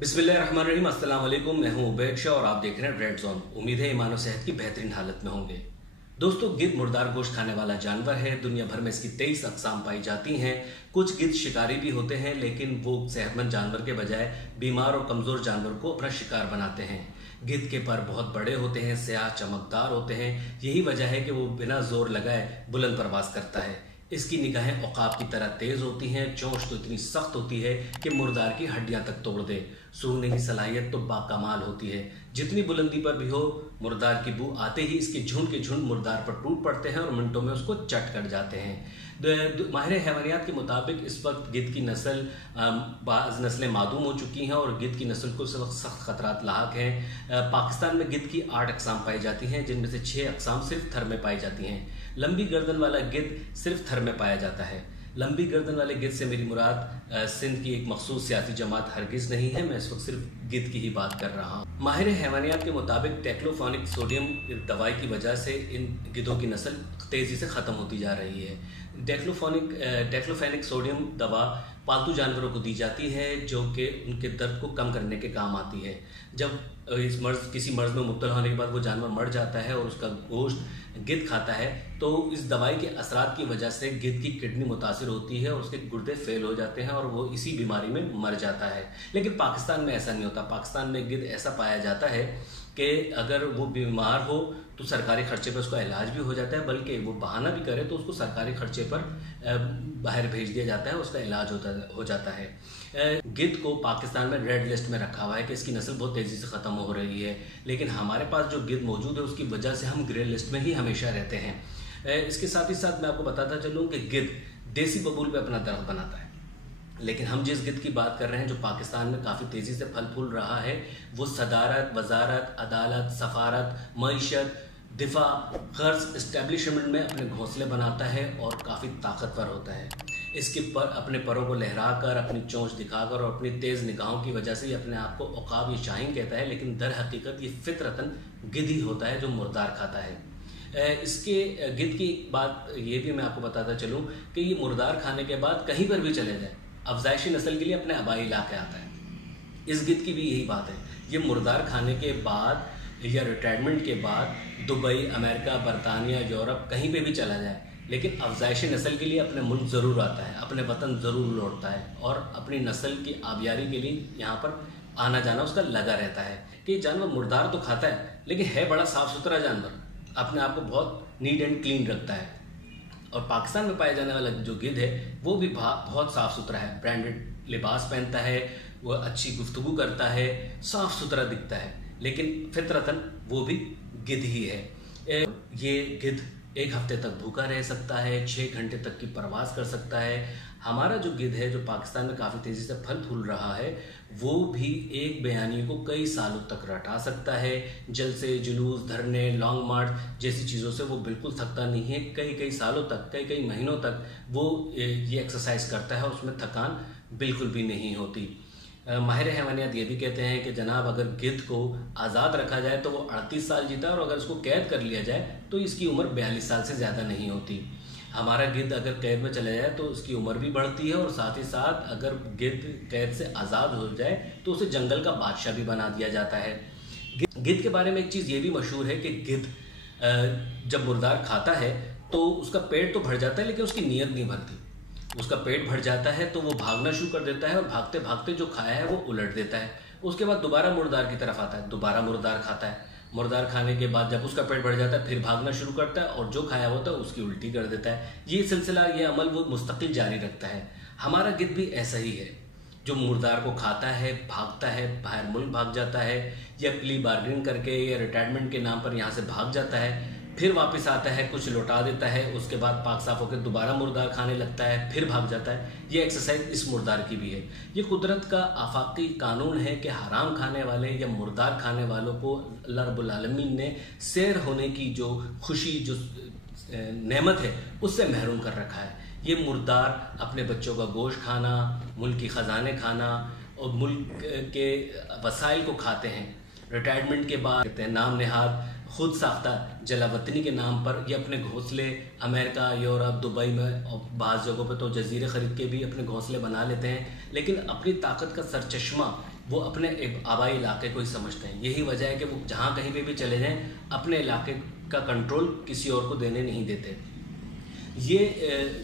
बिस्मिल्लाहिर्रहमानिर्रहीम। अस्सलाम वालेकुम। मैं हूं उबैद शाह और आप देख रहे हैं रेड जोन। उम्मीद है ईमान और सेहत की बेहतरीन हालत में होंगे। दोस्तों, गिद्ध मुर्दार गोश्त खाने वाला जानवर है। दुनिया भर में इसकी 23 अक़साम पाई जाती हैं। कुछ गिद्ध शिकारी भी होते हैं, लेकिन वो सेहतमंद जानवर के बजाय बीमार और कमज़ोर जानवर को अपना शिकार बनाते हैं। गिद्ध के पर बहुत बड़े होते हैं, स्याह चमकदार होते हैं। यही वजह है कि वो बिना जोर लगाए बुलंद परवास करता है। इसकी निगाहें औकाब की तरह तेज होती हैं। चोंच तो इतनी सख्त होती है कि मुर्दार की हड्डियां तक तोड़ दे। सूंघने की सलाहियत तो बाकमाल होती है। जितनी बुलंदी पर भी हो, मुर्दार की बू आते ही इसके झुंड के झुंड मुर्दार पर टूट पड़ते हैं और मिनटों में उसको चट कर जाते हैं। माहिर हैवानियात के मुताबिक इस वक्त गिद्ध की नस्ल बाज़ नस्लें मादूम हो चुकी हैं और गिद्ध की नस्ल को इस वक्त सख्त खतरात लाहक हैं। पाकिस्तान में गिद्ध की 8 अक़साम पाई जाती हैं, जिनमें से 6 अक़साम सिर्फ थर में पाई जाती हैं। लंबी गर्दन वाला गिद्ध सिर्फ थर में पाया जाता है। लंबी गर्दन वाले गिद्ध से मेरी मुराद सिंध की एक मखसूस सियासी जमात हरगिज़ नहीं है। मैं इस वक्त सिर्फ गिद्ध की ही बात कर रहा हूँ। माहिर हैवानियात के मुताबिक टेक्लोफेनिक सोडियम दवाई की वजह से इन गिद्धों की नस्ल तेज़ी से ख़त्म होती जा रही है। टेक्लोफेनिक सोडियम दवा पालतू जानवरों को दी जाती है, जो कि उनके दर्द को कम करने के काम आती है। जब किसी मर्ज़ में मुब्तला होने के बाद वो जानवर मर जाता है और उसका गोश्त गिद्ध खाता है, तो इस दवाई के असरात की वजह से गिद्ध की किडनी मुतासिर होती है और उसके गुर्दे फेल हो जाते हैं और वो इसी बीमारी में मर जाता है। लेकिन पाकिस्तान में ऐसा नहीं होता। पाकिस्तान में गिद्ध ऐसा पाया जाता है कि अगर वो बीमार हो तो सरकारी खर्चे पर उसका इलाज भी हो जाता है, बल्कि वो बहाना भी करे तो उसको सरकारी खर्चे पर बाहर भेज दिया जाता है, उसका इलाज हो जाता है। गिद्ध को पाकिस्तान में रेड लिस्ट में रखा हुआ है कि इसकी नस्ल बहुत तेज़ी से ख़त्म हो रही है, लेकिन हमारे पास जो गिद्ध मौजूद है उसकी वजह से हम ग्रे लिस्ट में ही हमेशा रहते हैं। इसके साथ ही साथ मैं आपको बताता चलूँ कि गिद्ध देसी बबूल पे अपना दरख्त बनाता है, लेकिन हम जिस गिद्ध की बात कर रहे हैं जो पाकिस्तान में काफ़ी तेज़ी से फल फूल रहा है, वो सदारत, वजारत, अदालत, सफारत, मईशत, दिफा, कर्ज इस्टेब्लिशमेंट में अपने घोंसले बनाता है और काफ़ी ताकतवर होता है। इसके अपने परों को लहरा कर, अपनी चोंच दिखाकर और अपनी तेज़ निगाहों की वजह से ये अपने आप को औकाब या शाहीन कहता है, लेकिन दर हकीकत ये फितरतन गिद्ध ही होता है जो मुर्दार खाता है। इसके गिद्ध की एक बात ये भी मैं आपको बताता चलूँ कि ये मुर्दार खाने के बाद कहीं पर भी चले जाए, अफजाइशी नस्ल के लिए अपने आबाई इलाके आता है। इस गिद्ध की भी यही बात है। ये मुर्दार खाने के बाद या रिटायरमेंट के बाद दुबई, अमेरिका, बरतानिया, यूरोप कहीं पे भी चला जाए, लेकिन अफजाइशी नस्ल के लिए अपने मुल्क ज़रूर आता है, अपने वतन ज़रूर लौटता है और अपनी नस्ल की आबियारी के लिए यहाँ पर आना जाना उसका लगा रहता है। कि जानवर मुर्दार तो खाता है, लेकिन है बड़ा साफ़ सुथरा जानवर, अपने आप को बहुत नीट एंड क्लीन रखता है। और पाकिस्तान में पाया जाने वाला जो गिद्ध है वो भी बहुत साफ़ सुथरा है, ब्रांडेड लिबास पहनता है, वो अच्छी गुफ्तगू करता है, साफ़ सुथरा दिखता है, लेकिन फितरतन वो भी गिद्ध ही है। ये गिद्ध 1 हफ्ते तक भूखा रह सकता है, 6 घंटे तक की परवास कर सकता है। हमारा जो गिद्ध है जो पाकिस्तान में काफ़ी तेज़ी से फल फूल रहा है, वो भी एक बयानी को कई सालों तक रटा सकता है। जलसे, जुलूस, धरने, लॉन्ग मार्च जैसी चीज़ों से वो बिल्कुल थकता नहीं है। कई सालों तक, कई महीनों तक वो ये एक्सरसाइज करता है, उसमें थकान बिल्कुल भी नहीं होती। माहिर हैवानियात ये भी कहते हैं कि जनाब, अगर गिद्ध को आज़ाद रखा जाए तो वो 38 साल जीता है और अगर उसको कैद कर लिया जाए तो इसकी उम्र 42 साल से ज़्यादा नहीं होती। हमारा गिद्ध अगर कैद में चला जाए तो उसकी उम्र भी बढ़ती है और साथ ही साथ अगर गिद्ध कैद से आज़ाद हो जाए तो उसे जंगल का बादशाह भी बना दिया जाता है। गिद्ध के बारे में एक चीज़ ये भी मशहूर है कि गिद्ध जब मुर्दार खाता है तो उसका पेट तो भर जाता है, लेकिन उसकी नीयत नहीं भरती। उसका पेट भर जाता है तो वो भागना शुरू कर देता है और भागते भागते जो खाया है वो उलट देता है। उसके बाद दोबारा मुर्दार की तरफ आता है, दोबारा मुर्दार खाता है। मुर्दार खाने के बाद जब उसका पेट भर जाता है फिर भागना शुरू करता है और जो खाया होता है उसकी उल्टी कर देता है। ये सिलसिला, ये अमल वो मुस्तकिल जारी रखता है। हमारा गिद्ध भी ऐसा ही है, जो मुर्दार को खाता है, भागता है, बाहर मुल्क भाग जाता है या प्ली बार्गेनिंग करके या रिटायरमेंट के नाम पर यहाँ से भाग जाता है, फिर वापस आता है, कुछ लौटा देता है, उसके बाद पाक साफ होकर दोबारा मुर्दार खाने लगता है, फिर भाग जाता है। ये एक्सरसाइज इस मुर्दार की भी है। ये कुदरत का आफाकी कानून है कि हराम खाने वाले या मुर्दार खाने वालों को अल्लाह रब्बुल आलमीन ने सैर होने की जो खुशी, जो नेमत है, उससे महरूम कर रखा है। ये मुर्दार अपने बच्चों का गोश्त खाना, मुल्क की ख़जाने खाना और मुल्क के वसाइल को खाते हैं। रिटायरमेंट के बाद कहते हैं नाम नेहाद खुद साख्ता जलावतनी के नाम पर ये अपने घोंसले अमेरिका, यूरोप, दुबई में और बाज़ जगहों पे तो जजीरे ख़रीद के भी अपने घोंसले बना लेते हैं, लेकिन अपनी ताकत का सरचश्मा वो अपने आबाई इलाके को ही समझते हैं। यही वजह है कि वो जहाँ कहीं पे भी चले जाएं अपने इलाके का कंट्रोल किसी और को देने नहीं देते। ये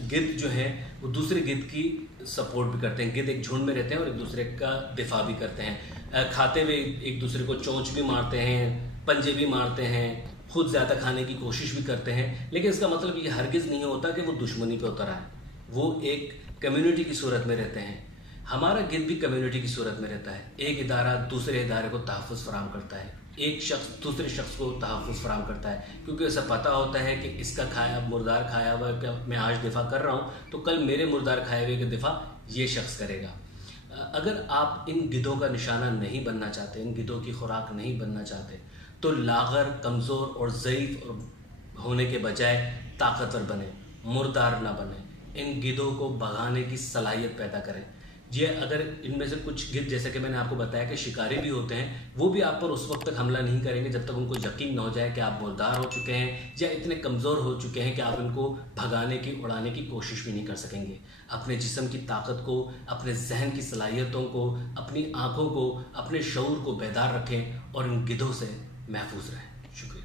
गिद्ध जो है वो दूसरे गिद्ध की सपोर्ट भी करते हैं। गिद्ध एक झुंड में रहते हैं और एक दूसरे का दिफा भी करते हैं। खाते हुए एक दूसरे को चोंच भी मारते हैं, पंजे भी मारते हैं, खुद ज़्यादा खाने की कोशिश भी करते हैं। लेकिन इसका मतलब ये हरगिज़ नहीं होता कि वो दुश्मनी पे उतर आए। वो एक कम्युनिटी की सूरत में रहते हैं। हमारा गिद्ध भी कम्युनिटी की सूरत में रहता है। एक इदारा दूसरे इदारे को तहफ़्फ़ुज़ फराहम करता है, एक शख्स दूसरे शख्स को तहफ़्फ़ुज़ फराहम करता है, क्योंकि उसे पता होता है कि इसका खाया मुर्दार खाया हुआ का मैं आज दिफा कर रहा हूँ तो कल मेरे मुर्दार खाए हुए का दिफा ये शख्स करेगा। अगर आप इन गिद्धों का निशाना नहीं बनना चाहते, इन गिद्धों की खुराक नहीं बनना चाहते, तो लागर, कमज़ोर और ज़ईफ़ होने के बजाय ताकतवर बने, मुर्दार ना बने। इन गिद्धों को भगाने की सलाहियत पैदा करें। ये अगर इनमें से कुछ गिद्ध, जैसे कि मैंने आपको बताया कि शिकारी भी होते हैं, वो भी आप पर उस वक्त तक हमला नहीं करेंगे जब तक उनको यकीन न हो जाए कि आप मुर्दार हो चुके हैं या इतने कमज़ोर हो चुके हैं कि आप इनको भगाने की, उड़ाने की कोशिश भी नहीं कर सकेंगे। अपने जिस्म की ताकत को, अपने जहन की सलाहियतों को, अपनी आँखों को, अपने शऊर को बेदार रखें और इन गिद्धों से महफूज रहें। शुक्रिया।